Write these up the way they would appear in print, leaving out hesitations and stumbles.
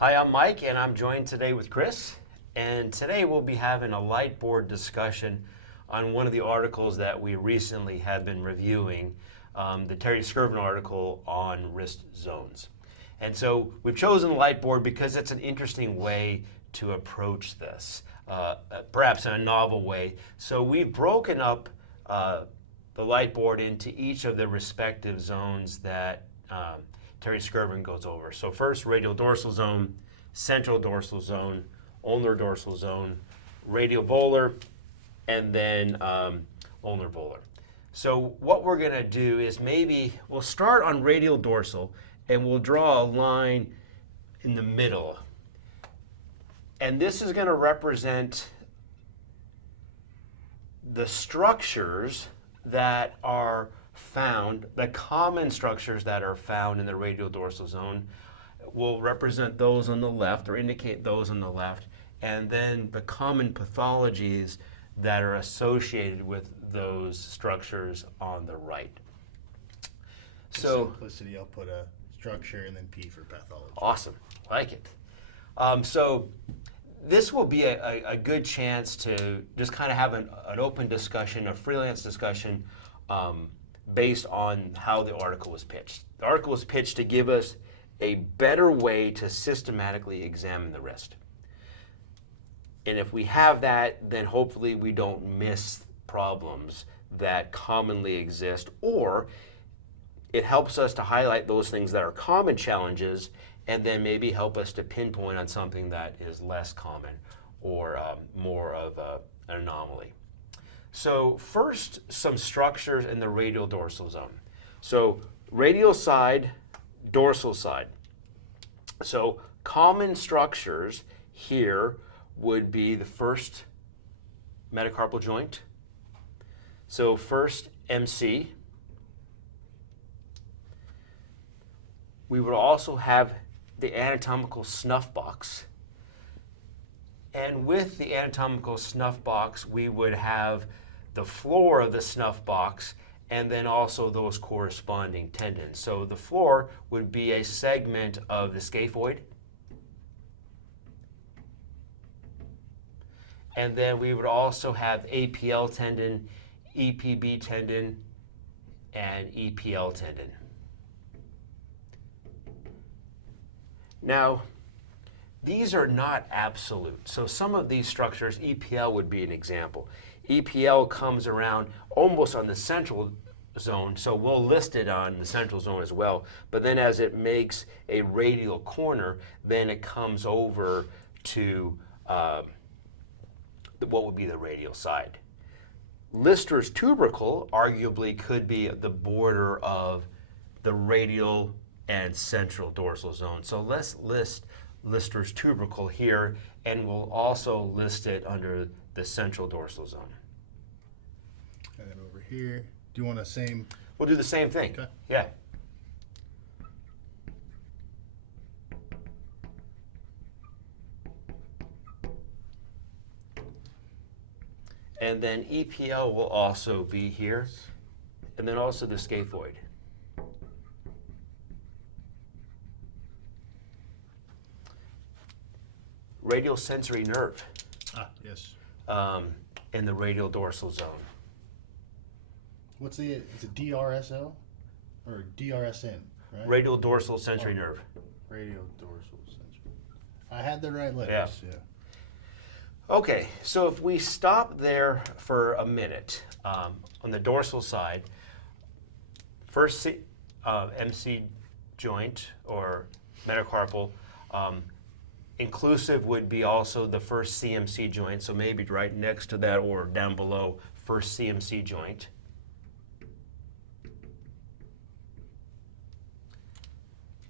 Hi, I'm Mike, and I'm joined today with Chris. And today we'll be having a light board discussion on one of the articles that we recently have been reviewing, the Terry Skirvin article on wrist zones. And so we've chosen the light board because it's an interesting way to approach this, perhaps in a novel way. So we've broken up the light board into each of the respective zones that Terry Skirvin goes over. So first, radial dorsal zone, central dorsal zone, ulnar dorsal zone, radial volar, and then ulnar volar. So what we're going to do is maybe we'll start on radial dorsal and we'll draw a line in the middle. And this is going to represent the structures that are found, the common structures that are found in the radial dorsal zone. Will represent those on the left or indicate those on the left, and then the common pathologies that are associated with those structures on the right. So for simplicity, I'll put a structure and then P for pathology. Awesome, like it. So this will be a good chance to just kind of have an open discussion, a freelance discussion based on how the article was pitched. The article was pitched to give us a better way to systematically examine the wrist. And if we have that, then hopefully we don't miss problems that commonly exist, or it helps us to highlight those things that are common challenges and then maybe help us to pinpoint on something that is less common or more of an anomaly. So first, some structures in the radial dorsal zone. So radial side, dorsal side. So common structures here would be the first metacarpal joint. So first MC. We would also have the anatomical snuff box. And with the anatomical snuff box, we would have the floor of the snuff box and then also those corresponding tendons. So the floor would be a segment of the scaphoid. And then we would also have APL tendon, EPB tendon, and EPL tendon. Now, these are not absolute. So some of these structures, EPL would be an example. EPL comes around almost on the central zone, so we'll list it on the central zone as well. But then as it makes a radial corner, then it comes over to what would be the radial side. Lister's tubercle arguably could be the border of the radial and central dorsal zone. So let's list Lister's tubercle here, and we'll also list it under the central dorsal zone. And then over here, do you want the same? We'll do the same thing. Okay. Yeah. And then EPL will also be here, and then also the scaphoid. Radial sensory nerve Yes. in the radial dorsal zone. What's the, it's a DRSL or DRSN, right? Radial dorsal sensory nerve. Radial dorsal sensory. I had the right letters. Yeah. Okay, so if we stop there for a minute on the dorsal side, first MC joint or metacarpal, inclusive would be also the first CMC joint, so maybe right next to that or down below, first CMC joint.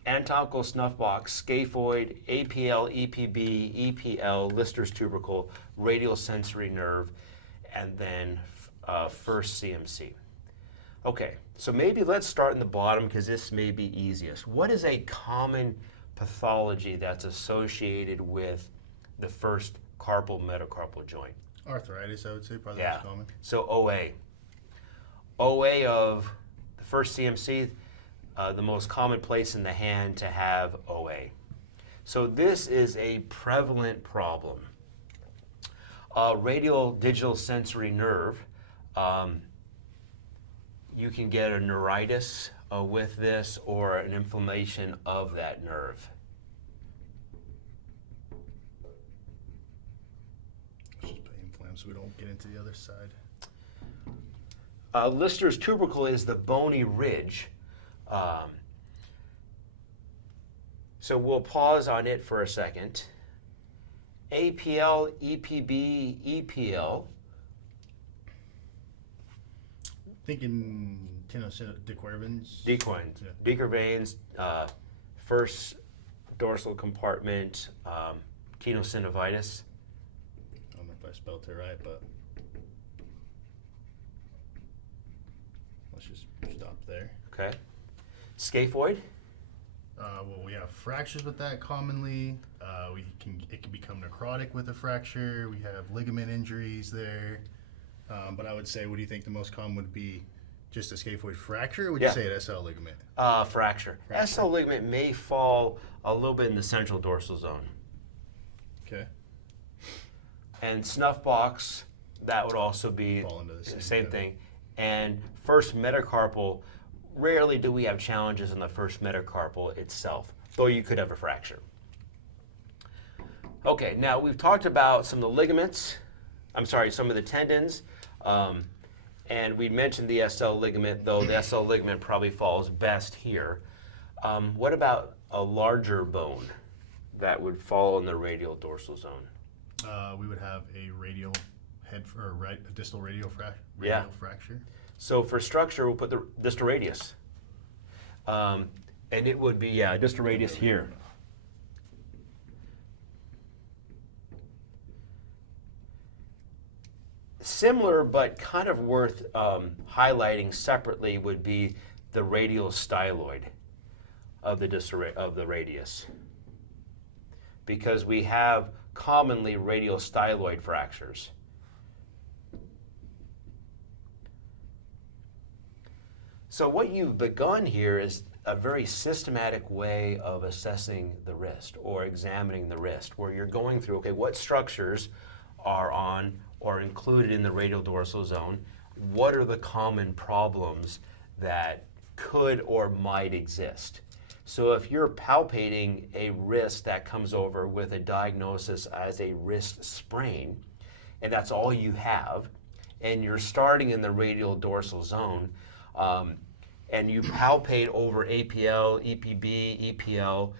Anatomical snuff box, scaphoid, APL, EPB, EPL, Lister's tubercle, radial sensory nerve, and then first CMC. Okay, so maybe let's start in the bottom because this may be easiest. What is a common pathology that's associated with the first carpal metacarpal joint? Arthritis, I would say, probably Yeah. most common. So OA. OA of the first CMC, the most common place in the hand to have OA. So this is a prevalent problem. Radial digital sensory nerve. You can get a neuritis with this or an inflammation of that nerve. Let's just pain inflam so we don't get into the other side. Lister's tubercle is the bony ridge. So we'll pause on it for a second. APL, EPB, EPL. Thinking Diquervins. Dequins, Yeah. Dequer veins, first dorsal compartment, tenosynovitis. I don't know if I spelled it right, but let's just stop there. Okay. Scaphoid. Well, we have fractures with that commonly. It can become necrotic with a fracture. We have ligament injuries there. But I would say, what do you think the most common would be? Just a scaphoid fracture, or would you say an SL ligament? Fracture. SL ligament may fall a little bit in the central dorsal zone. Okay. And snuff box, that would also be Fall into the same thing. And first metacarpal, rarely do we have challenges in the first metacarpal itself, though you could have a fracture. Okay, now we've talked about some of the ligaments, some of the tendons, and we mentioned the SL ligament, though the SL ligament probably falls best here. What about a larger bone that would fall in the radial dorsal zone? We would have a radial head or a distal radial fracture. So for structure, we'll put the distal radius. And it would be, distal radius here. Similar, but kind of worth highlighting separately would be the radial styloid of the radius. Because we have commonly radial styloid fractures. So what you've begun here is a very systematic way of assessing the wrist or examining the wrist, where you're going through, okay, what structures are on or included in the radial dorsal zone? What are the common problems that could or might exist? So if you're palpating a wrist that comes over with a diagnosis as a wrist sprain, and that's all you have, and you're starting in the radial dorsal zone, and you palpate over APL, EPB, EPL,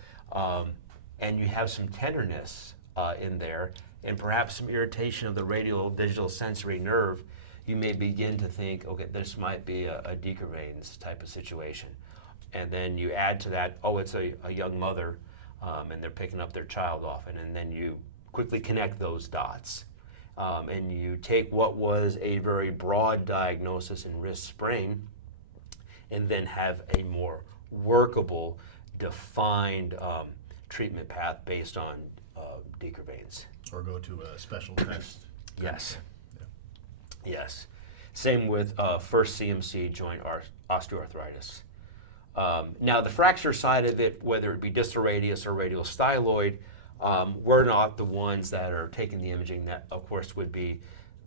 and you have some tenderness in there, and perhaps some irritation of the radial digital sensory nerve, you may begin to think, okay, this might be a Dequer veins type of situation. And then you add to that, oh, it's a young mother, and they're picking up their child often, and then you quickly connect those dots. And you take what was a very broad diagnosis in wrist sprain, and then have a more workable, defined treatment path based on Dequer veins. Or go to a special test. Yes. Yeah. Yes. Same with first CMC joint osteoarthritis. Now, the fracture side of it, whether it be distal radius or radial styloid, we're not the ones that are taking the imaging. That, of course, would be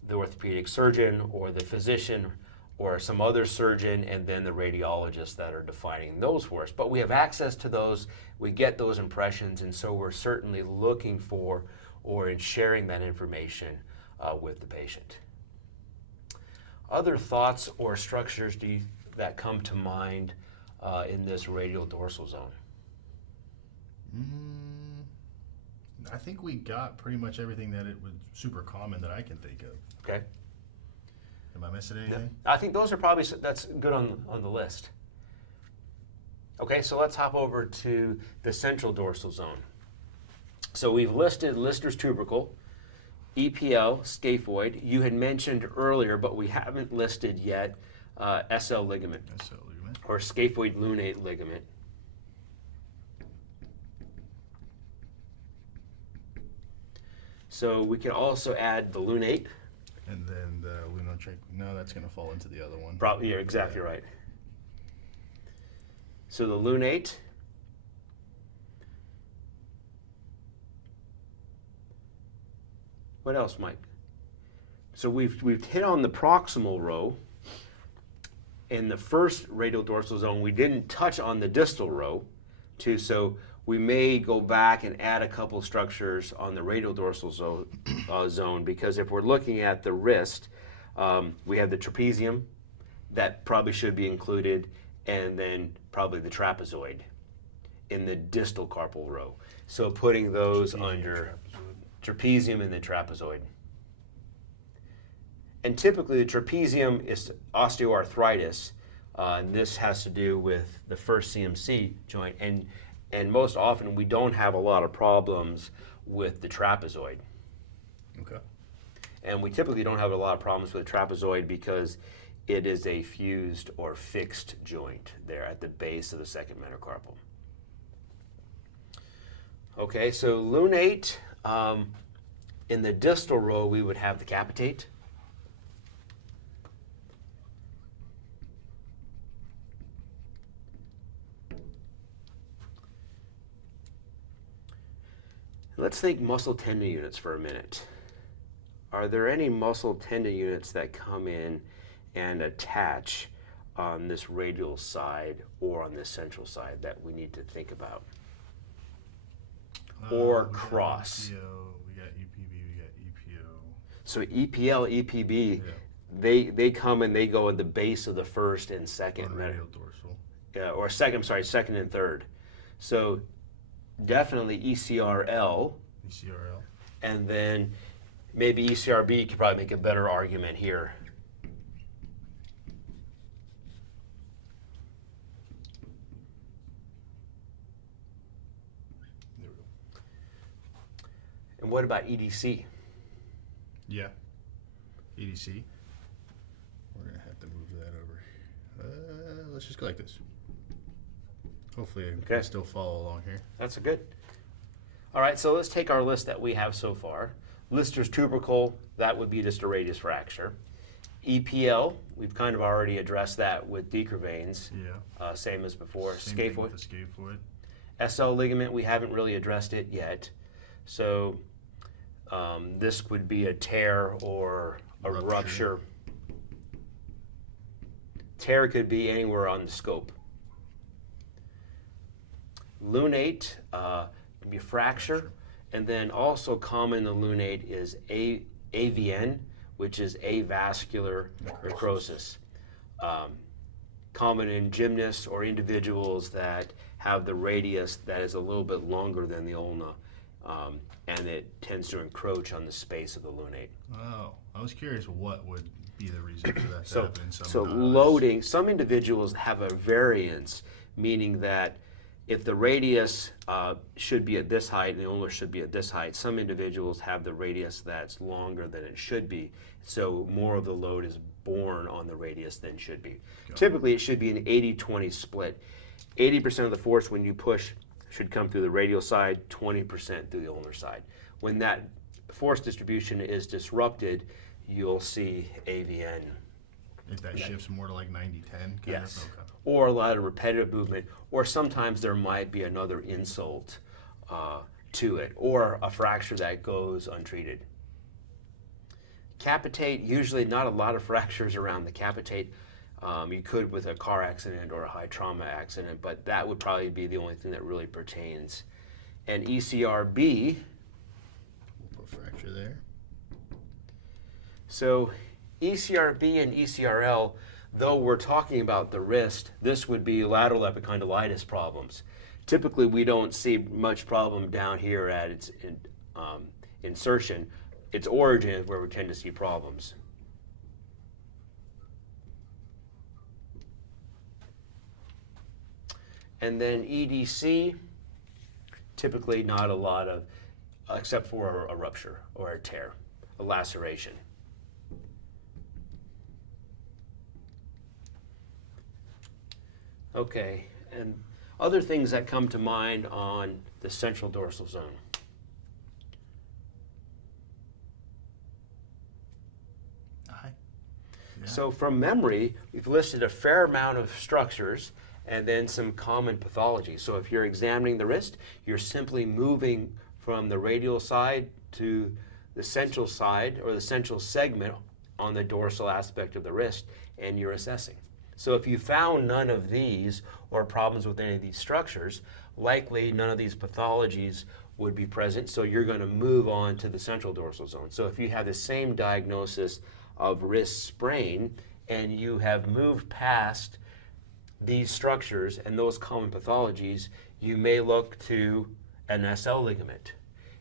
the orthopedic surgeon or the physician or some other surgeon, and then the radiologists that are defining those for us. But we have access to those, we get those impressions, and so we're certainly looking for or in sharing that information with the patient. Other thoughts or structures that come to mind in this radial dorsal zone? I think we got pretty much everything that it was super common that I can think of. Okay. Am I missing anything? I think those are probably, that's good on the list. Okay, so let's hop over to the central dorsal zone. So we've listed Lister's tubercle, EPL, scaphoid. You had mentioned earlier, but we haven't listed yet, SL ligament. SL ligament. Or scaphoid lunate ligament. So we can also add the lunate. And then the lunotric, no, that's going to fall into the other one. Probably, you're exactly right. So the lunate, What else, Mike? So we've hit on the proximal row. In the first radial dorsal zone, we didn't touch on the distal row, too. So we may go back and add a couple structures on the radial dorsal zone, because if we're looking at the wrist, we have the trapezium that probably should be included, and then probably the trapezoid in the distal carpal row. So putting those under trapezium and the trapezoid. And typically the trapezium is osteoarthritis, and this has to do with the first CMC joint, and most often we don't have a lot of problems with the trapezoid. Okay. And we typically don't have a lot of problems with the trapezoid because it is a fused or fixed joint there at the base of the second metacarpal. Okay, so lunate, in the distal row we would have the capitate. Let's think muscle tendon units for a minute. Are there any muscle tendon units that come in and attach on this radial side or on this central side that we need to think about? Or cross? We got EPB, we got EPO. So EPL, EPB, Yeah. they come and they go at the base of the first and second. Radial dorsal. Or second and third. So definitely ECRL. ECRL. And then maybe ECRB could probably make a better argument here. There we go. And what about EDC? Yeah. EDC. We're going to have to move that over. Let's just go like this. Hopefully I can still follow along here. That's good. All right, so let's take our list that we have so far. Lister's tubercle, that would be just a radius fracture. EPL, we've kind of already addressed that with Decker veins. Yeah. Same as before. Same thing with Scaphoid. the scaphoid. SL ligament, we haven't really addressed it yet. So this would be a tear or a rupture. Tear could be anywhere on the scope. Lunate can be fracture, and then also common in lunate is AVN, which is avascular necrosis. Common in gymnasts or individuals that have the radius that is a little bit longer than the ulna, and it tends to encroach on the space of the lunate. Oh, I was curious what would be the reason for that to happen in some So guys. loading, some individuals have a variance, meaning that if the radius should be at this height and the ulnar should be at this height, some individuals have the radius that's longer than it should be. So more of the load is borne on the radius than should be. Typically, it should be an 80-20 split. 80% of the force when you push should come through the radial side, 20% through the ulnar side. When that force distribution is disrupted, you'll see AVN. If that shifts more to like 90-10? Yes. Okay. Or a lot of repetitive movement, or sometimes there might be another insult to it, or a fracture that goes untreated. Capitate, usually not a lot of fractures around the capitate. You could with a car accident or a high trauma accident, but that would probably be the only thing that really pertains. And ECRB. We'll put fracture there. So ECRB and ECRL, though we're talking about the wrist, this would be lateral epicondylitis problems. Typically, we don't see much problem down here at its insertion. Its origin is where we tend to see problems. And then EDC, typically not a lot of, except for a rupture or a tear, a laceration. Okay, and other things that come to mind on the central dorsal zone. Aye. Yeah. So from memory, we've listed a fair amount of structures and then some common pathology. So if you're examining the wrist, you're simply moving from the radial side to the central side or the central segment on the dorsal aspect of the wrist, and you're assessing. So if you found none of these or problems with any of these structures, likely none of these pathologies would be present, so you're going to move on to the central dorsal zone. So if you have the same diagnosis of wrist sprain and you have moved past these structures and those common pathologies, you may look to an SL ligament.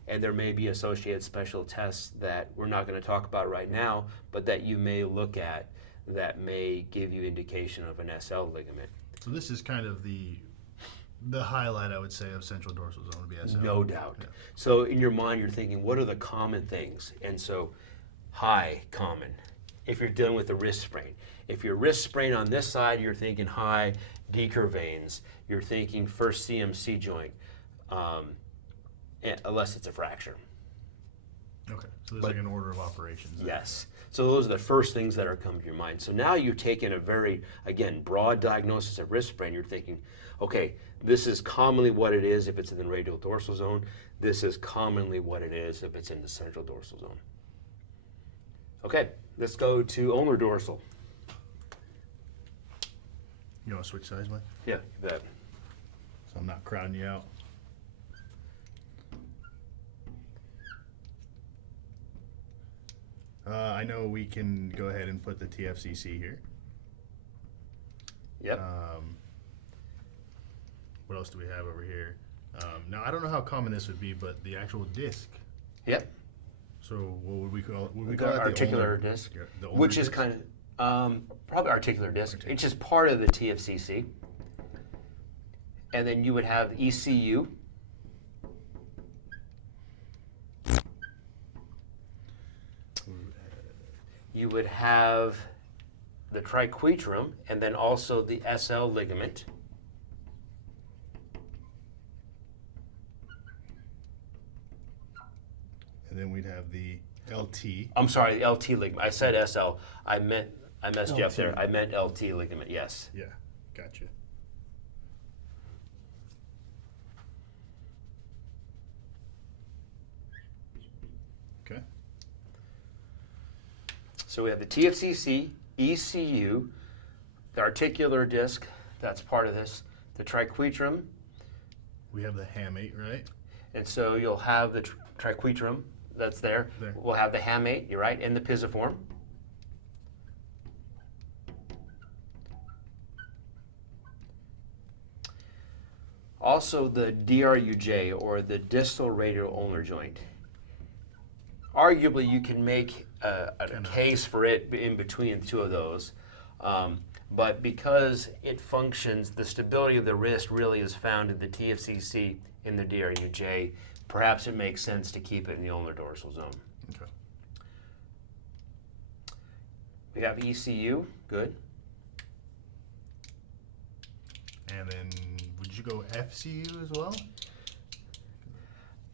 And there may be associated special tests that we're not going to talk about right now, but that you may look at that may give you indication of an SL ligament. So this is kind of the highlight, I would say, of central dorsal zone would be SL. No doubt. Yeah. So in your mind, you're thinking, what are the common things? And so high, common, if you're dealing with a wrist sprain. If your wrist sprain on this side, you're thinking high decurvains. You're thinking first CMC joint, unless it's a fracture. Okay, so there's like an order of operations. Yes. So those are the first things that are coming to your mind. So now you've taken a very, again, broad diagnosis of wrist sprain. You're thinking, okay, this is commonly what it is if it's in the radial dorsal zone. This is commonly what it is if it's in the central dorsal zone. Okay, let's go to ulnar dorsal. You want to switch sides, Mike? Yeah, you bet. So I'm not crowding you out. I know we can go ahead and put the TFCC here. Yep. What else do we have over here? Now, I don't know how common this would be, but the actual disc. Yep. So what would we call it? Would we We call got it articular disc, the ulnar which is disc? kind of probably articular disc. It's just part of the TFCC. And then you would have ECU. You would have the triquetrum, and then also the SL ligament. And then we'd have the LT. I'm sorry, the LT ligament. I said SL. I messed you up LT. there. I meant LT ligament, yes. Yeah, gotcha. Okay. So we have the TFCC, ECU, the articular disc, that's part of this, the triquetrum, We have the hamate, right? and so you'll have the triquetrum that's there. There. We'll have the hamate, you're right, and the pisiform. Also the DRUJ, or the distal radial ulnar joint. Arguably, you can make a case for it in between the two of those. But because it functions, the stability of the wrist really is found in the TFCC in the DRUJ. Perhaps it makes sense to keep it in the ulnar dorsal zone. Okay. We have ECU, good. And then would you go FCU as well?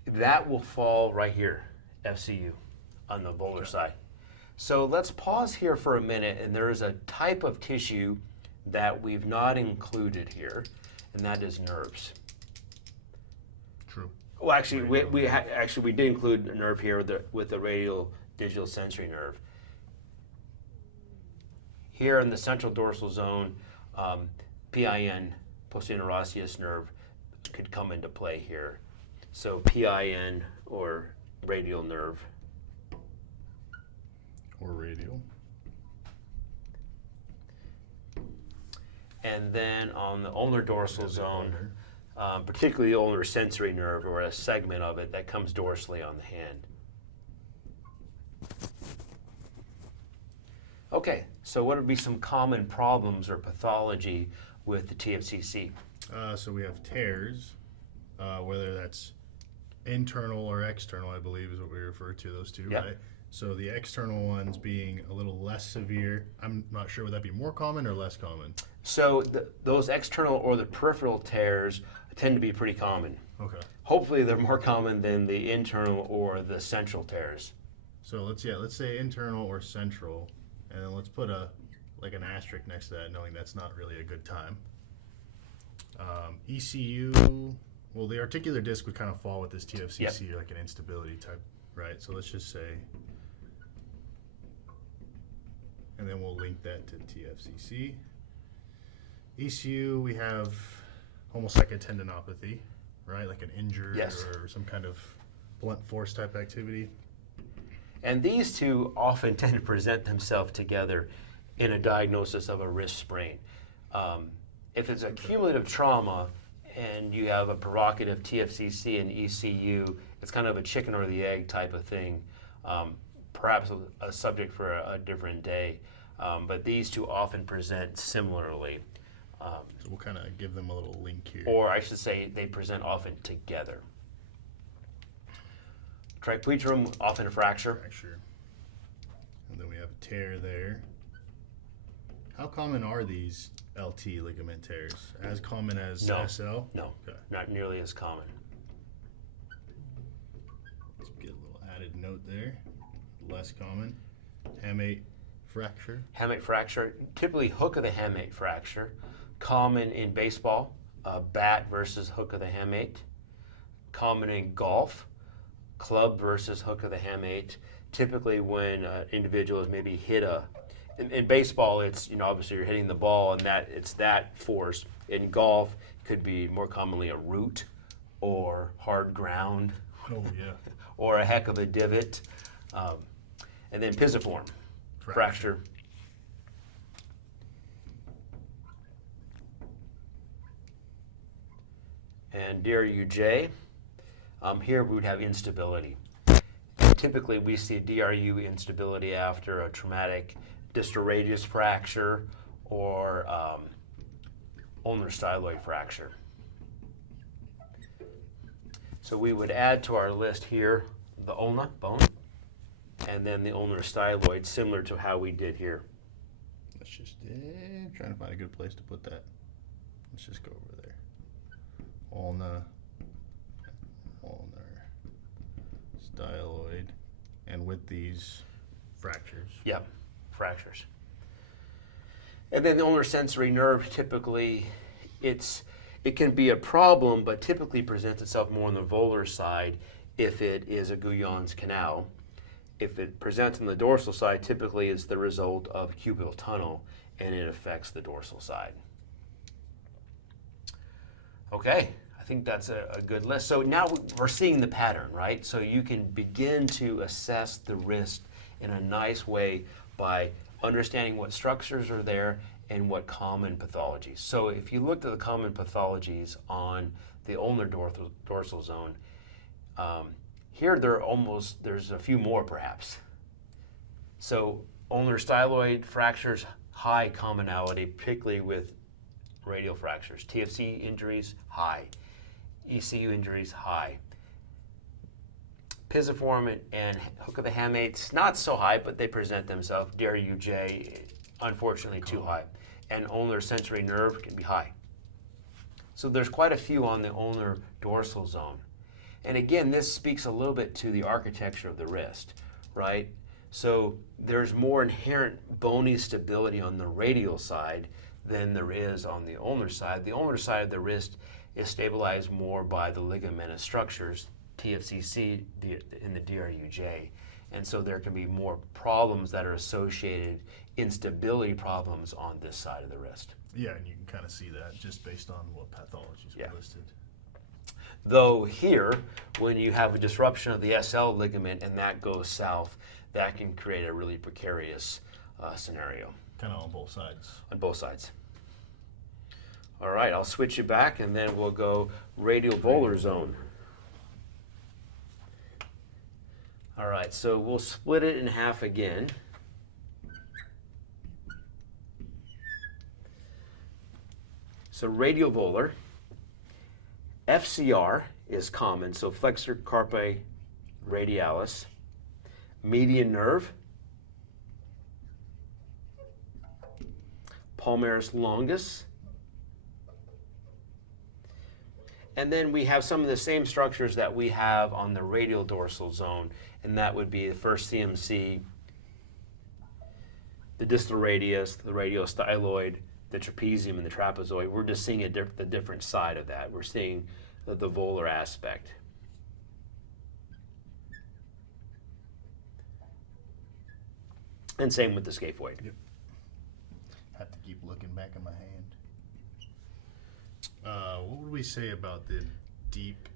That will fall right here, FCU, on the volar side. So let's pause here for a minute, and there is a type of tissue that we've not included here, and that is nerves. True. Well, actually, we did include a nerve here with the radial digital sensory nerve. Here in the central dorsal zone, PIN, posterior interosseous nerve, could come into play here. So PIN, or radial nerve. Or radial. And then on the ulnar dorsal zone, particularly the ulnar sensory nerve, or a segment of it that comes dorsally on the hand. Okay, so what would be some common problems or pathology with the TFCC? So we have tears, whether that's internal or external, I believe is what we refer to those two, Yep. right? So the external ones being a little less severe. I'm not sure, would that be more common or less common? So those external or the peripheral tears tend to be pretty common. Okay. Hopefully they're more common than the internal or the central tears. So let's say internal or central, and then let's put an asterisk next to that, knowing that's not really a good time. ECU, well, the articular disc would kind of fall with this TFCC, like an instability type, right? So let's just say, and then we'll link that to TFCC. ECU, we have almost like a tendinopathy, right? Like an injury Yes. or some kind of blunt force type activity. And these two often tend to present themselves together in a diagnosis of a wrist sprain. If it's a cumulative trauma and you have a provocative TFCC and ECU, it's kind of a chicken or the egg type of thing. Perhaps a subject for a different day. But these two often present similarly. So we'll kind of give them a little link here. Or I should say they present often together. Triquetrum, often a fracture. Fracture. And then we have a tear there. How common are these LT ligament tears? As common as No. SL? No, Okay. not nearly as common. Let's get a little added note there. Less common. Hamate fracture. Hamate fracture, typically hook of the hamate fracture, common in baseball, bat versus hook of the hamate, common in golf, club versus hook of the hamate. Typically when an individual is maybe hit in baseball, it's, obviously you're hitting the ball and it's that force. In golf, it could be more commonly a root or hard ground Oh, yeah. or a heck of a divot. And then pisiform fracture. And DRUJ, here we would have instability. Typically we see DRU instability after a traumatic distal radius fracture or ulnar styloid fracture. So we would add to our list here the ulna bone and then the ulnar styloid, similar to how we did here. Let's just, trying to find a good place to put that. Let's just go over there. Ulnar styloid, and with these fractures. Yep, fractures. And then the ulnar sensory nerve, typically it can be a problem, but typically presents itself more on the volar side if it is a Guyon's canal. If it presents on the dorsal side, typically it's the result of cubital tunnel and it affects the dorsal side. Okay, I think that's a good list. So now we're seeing the pattern, right? So you can begin to assess the wrist in a nice way by understanding what structures are there and what common pathologies. So if you looked at the common pathologies on the ulnar dorsal zone, here there's a few more perhaps. So ulnar styloid fractures, high commonality, particularly with radial fractures. TFC injuries, high. ECU injuries, high. Pisiform and hook of the hamates, not so high, but they present themselves. DRUJ, unfortunately too high. And ulnar sensory nerve can be high. So there's quite a few on the ulnar dorsal zone. And again, this speaks a little bit to the architecture of the wrist, right? So there's more inherent bony stability on the radial side than there is on the ulnar side. The ulnar side of the wrist is stabilized more by the ligamentous structures, TFCC in the DRUJ. And so there can be more problems that are associated, instability problems on this side of the wrist. Yeah, and you can kind of see that just based on what pathologies Yeah. were listed. Though here, when you have a disruption of the SL ligament and that goes south, that can create a really precarious scenario. Kind of on both sides. On both sides. All right, I'll switch you back and then we'll go radial volar zone. All right, so we'll split it in half again. So radial volar, FCR is common, so flexor carpi radialis, median nerve, palmaris longus, and then we have some of the same structures that we have on the radial dorsal zone, and that would be the first CMC, the distal radius, the radial styloid, the trapezium, and the trapezoid. We're just seeing the different side of that. We're seeing the volar aspect. And same with the scaphoid. Yep. Have to keep looking back in my hand. What would we say about the deep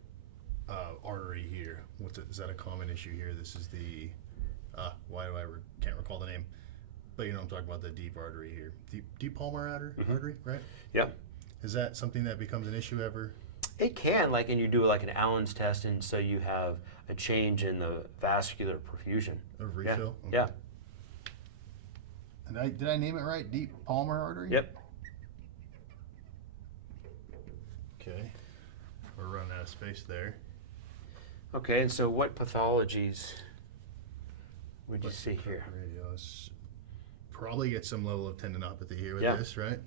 artery here? Is that a common issue here? This is the, can't recall the name. But you know I'm talking about the deep artery here. Deep palmar artery, right? Yeah. Is that something that becomes an issue ever? It can, like, and you do like an Allen's test, and so you have a change in the vascular perfusion. A refill? Yeah. Okay. And did I name it right? Deep palmar artery? Yep. Okay. We're running out of space there. Okay, and so what pathologies would you see here? Radios. Probably get some level of tendinopathy here with Yeah. this, right?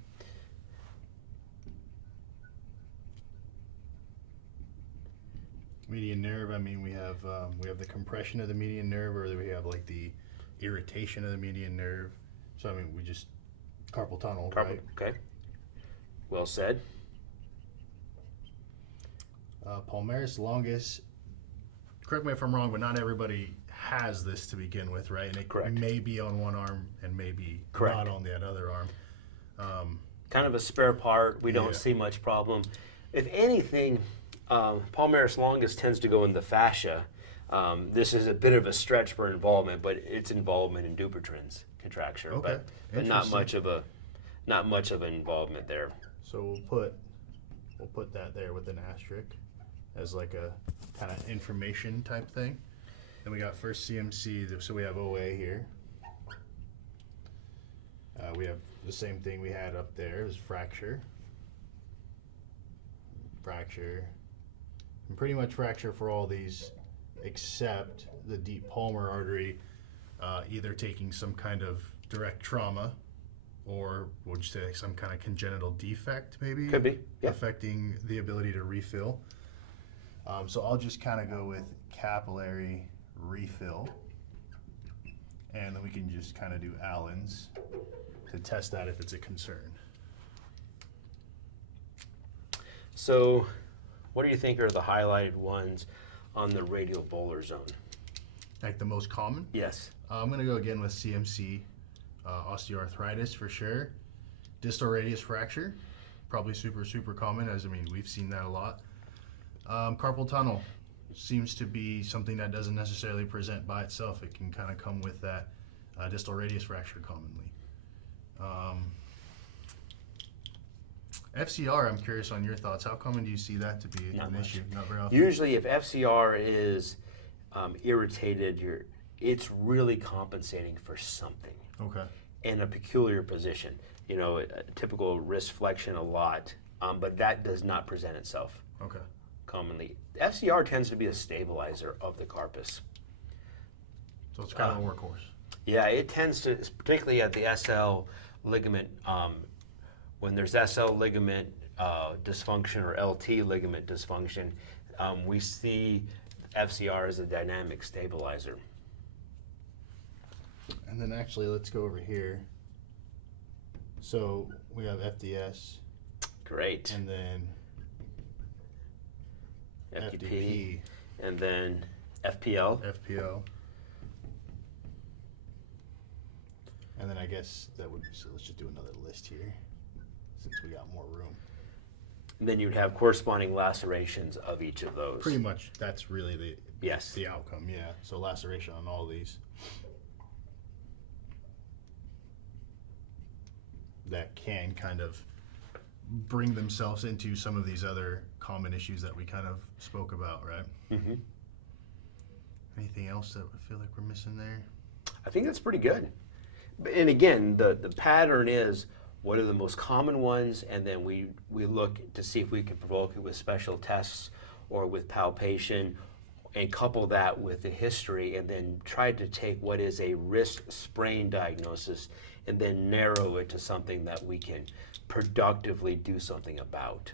Median nerve, I mean, we have the compression of the median nerve, or we have like the irritation of the median nerve. So I mean, we just carpal tunnel, right? Okay. Well said. Palmaris longus. Correct me if I'm wrong, but not everybody has this to begin with, right? And it Correct. may be on one arm and maybe Correct. not on that other arm. Kind of a spare part. We Yeah. don't see much problem. If anything, palmaris longus tends to go in the fascia. This is a bit of a stretch for involvement, but it's involvement in Dupuytren's contracture, Okay. but not much of an involvement there. So we'll put that there with an asterisk as like a kind of information type thing. Then we got first CMC, so we have OA here. We have the same thing we had up there is fracture, and pretty much fracture for all these except the deep palmar artery, either taking some kind of direct trauma or would you say some kind of congenital defect maybe? Could be, yeah. Affecting the ability to refill. So I'll just kind of go with capillary refill, and then we can just kind of do Allen's to test that if it's a concern. So what do you think are the highlighted ones on the radial volar zone? Like the most common? Yes. I'm going to go again with CMC, osteoarthritis for sure. Distal radius fracture, probably super common, as I mean, we've seen that a lot. Carpal tunnel seems to be something that doesn't necessarily present by itself. It can kind of come with that distal radius fracture commonly. FCR, I'm curious on your thoughts. How common do you see that to be Not an much. issue? Not very often. Usually if FCR is irritated, it's really compensating for something Okay. in a peculiar position. You know, a typical wrist flexion a lot, but that does not present itself Okay. commonly. FCR tends to be a stabilizer of the carpus. So it's kind of a workhorse. Yeah, it tends to, particularly at the SL ligament, when there's SL ligament dysfunction or LT ligament dysfunction, we see FCR as a dynamic stabilizer. And then actually, let's go over here. So we have FDS Great. and then FDP, and then FPL. FPO. And then I guess that would, so let's just do another list here since we got more room. And then you'd have corresponding lacerations of each of those. Pretty much that's really Yes. the outcome, yeah. So laceration on all these. That can kind of bring themselves into some of these other common issues that we kind of spoke about, right? Mm-hmm. Anything else that I feel like we're missing there? I think that's pretty good. And again, the pattern is what are the most common ones, and then we look to see if we can provoke it with special tests or with palpation, and couple that with the history, and then try to take what is a wrist sprain diagnosis and then narrow it to something that we can productively do something about.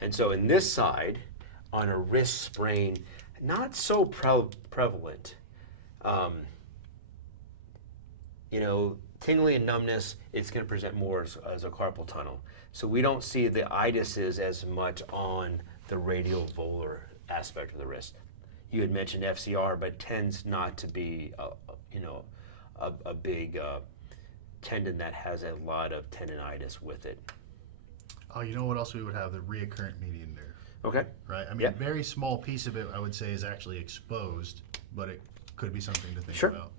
And so in this side, on a wrist sprain, not so prevalent. You know, tingling and numbness, it's going to present more as a carpal tunnel. So we don't see the itises as much on the radial volar aspect of the wrist. You had mentioned FCR, but tends not to be, a big tendon that has a lot of tendonitis with it. Oh, you know what else we would have? The recurrent median nerve, Okay. right? I mean, Yeah. very small piece of it, I would say, is actually exposed, but it could be something to think Sure. about.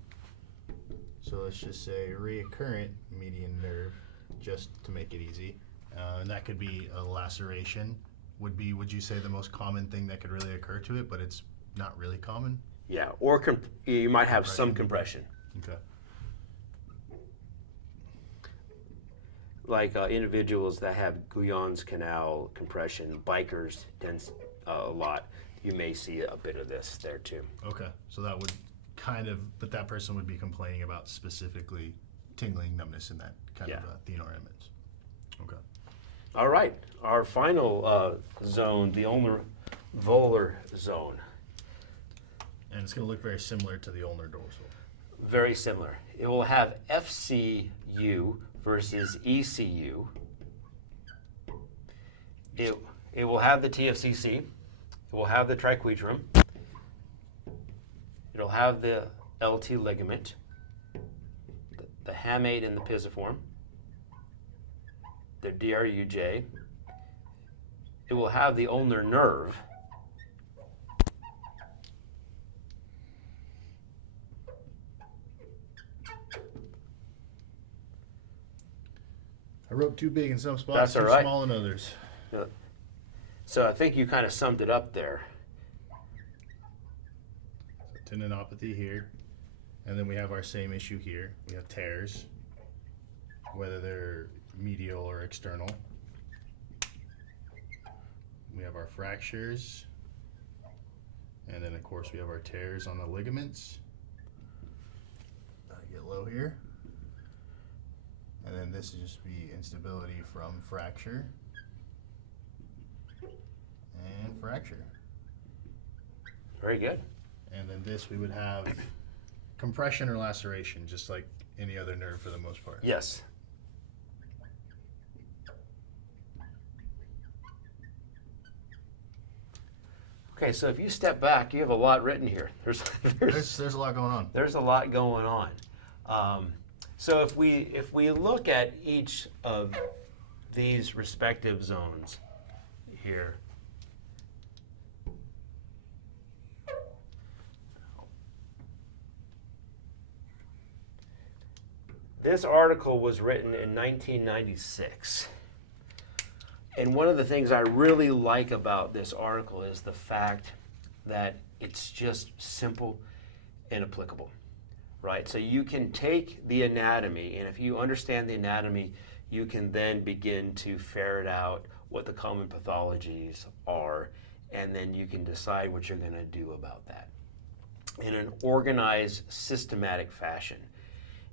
So let's just say recurrent median nerve, just to make it easy. And that could be a laceration. Would you say the most common thing that could really occur to it, but it's not really common? Yeah, or you might have some compression. Okay. Like individuals that have Guyon's canal compression, bikers tend a lot. You may see a bit of this there too. Okay. So that would but that person would be complaining about specifically tingling, numbness in that kind of thenar image. Okay. All right, our final zone, the ulnar volar zone. And it's going to look very similar to the ulnar dorsal. Very similar. It will have FCU versus ECU. It will have the TFCC. It will have the triquetrum. It'll have the LT ligament, the hamate and the pisiform, the DRUJ. It will have the ulnar nerve. I wrote too big in some spots, That's too all right. small in others. So I think you kind of summed it up there. Tendinopathy here. And then we have our same issue here. We have tears, whether they're medial or external. We have our fractures. And then, of course, we have our tears on the ligaments. Get low here. And then this is just be instability from fracture and fracture. Very good. And then this we would have compression or laceration, just like any other nerve for the most part. Yes. Okay, so if you step back, you have a lot written here. There's There's a lot going on. There's a lot going on. So if we look at each of these respective zones here, this article was written in 1996. And one of the things I really like about this article is the fact that it's just simple and applicable, right? So you can take the anatomy, and if you understand the anatomy, you can then begin to ferret out what the common pathologies are, and then you can decide what you're going to do about that in an organized, systematic fashion.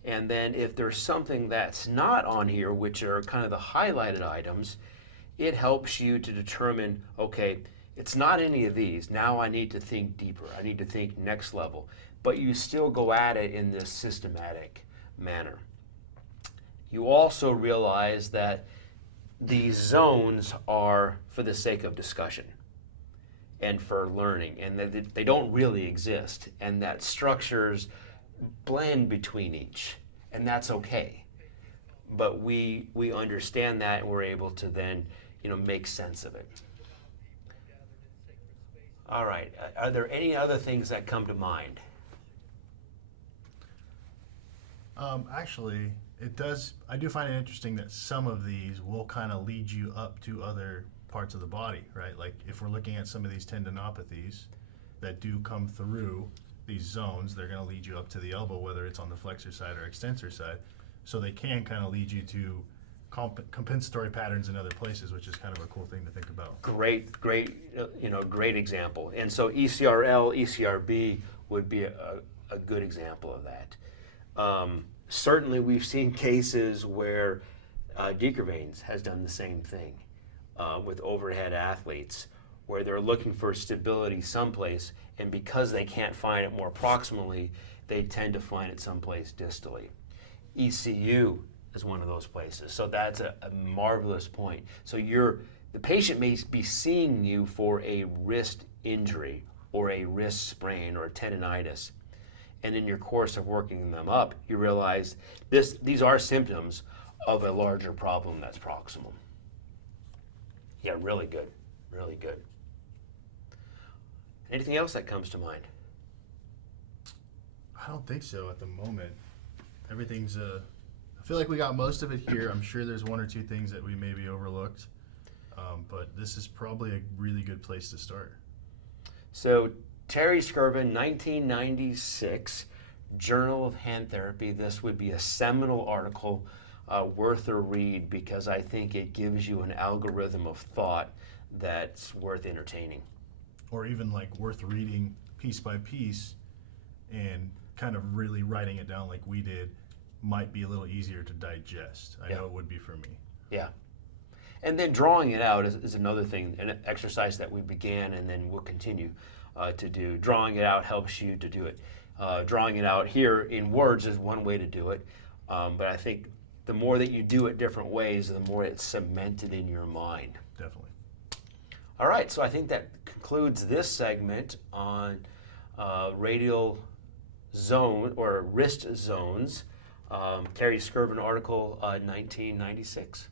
And then if there's something that's not on here, which are kind of the highlighted items, it helps you to determine, okay, it's not any of these. Now I need to think deeper. I need to think next level. But you still go at it in this systematic manner. You also realize that these zones are for the sake of discussion and for learning, and that they don't really exist, and that structures blend between each, and that's okay. But we understand that, and we're able to then, make sense of it. All right. Are there any other things that come to mind? Actually, it does. I do find it interesting that some of these will kind of lead you up to other parts of the body, right? Like if we're looking at some of these tendinopathies that do come through these zones, they're going to lead you up to the elbow, whether it's on the flexor side or extensor side. So they can kind of lead you to compensatory patterns in other places, which is kind of a cool thing to think about. Great example. And so ECRL, ECRB would be a good example of that. Certainly we've seen cases where Dickervain's has done the same thing with overhead athletes, where they're looking for stability someplace, and because they can't find it more proximally, they tend to find it someplace distally. ECU is one of those places. So that's a marvelous point. So the patient may be seeing you for a wrist injury or a wrist sprain or a tendonitis, and in your course of working them up, you realize these are symptoms of a larger problem that's proximal. Yeah, really good, really good. Anything else that comes to mind? I don't think so at the moment. Everything's I feel like we got most of it here. I'm sure there's one or two things that we maybe overlooked, but this is probably a really good place to start. So Terry Skirvin, 1996, Journal of Hand Therapy. This would be a seminal article worth a read because I think it gives you an algorithm of thought that's worth entertaining. Or even like worth reading piece by piece and kind of really writing it down like we did might be a little easier to digest. I know it would be for me. Yeah. And then drawing it out is another thing, an exercise that we began and then we'll continue to do. Drawing it out helps you to do it. Drawing it out here in words is one way to do it, but I think the more that you do it different ways, the more it's cemented in your mind. Definitely. All right, so I think that concludes this segment on radial zone or wrist zones. Terry Skirvin article, 1996.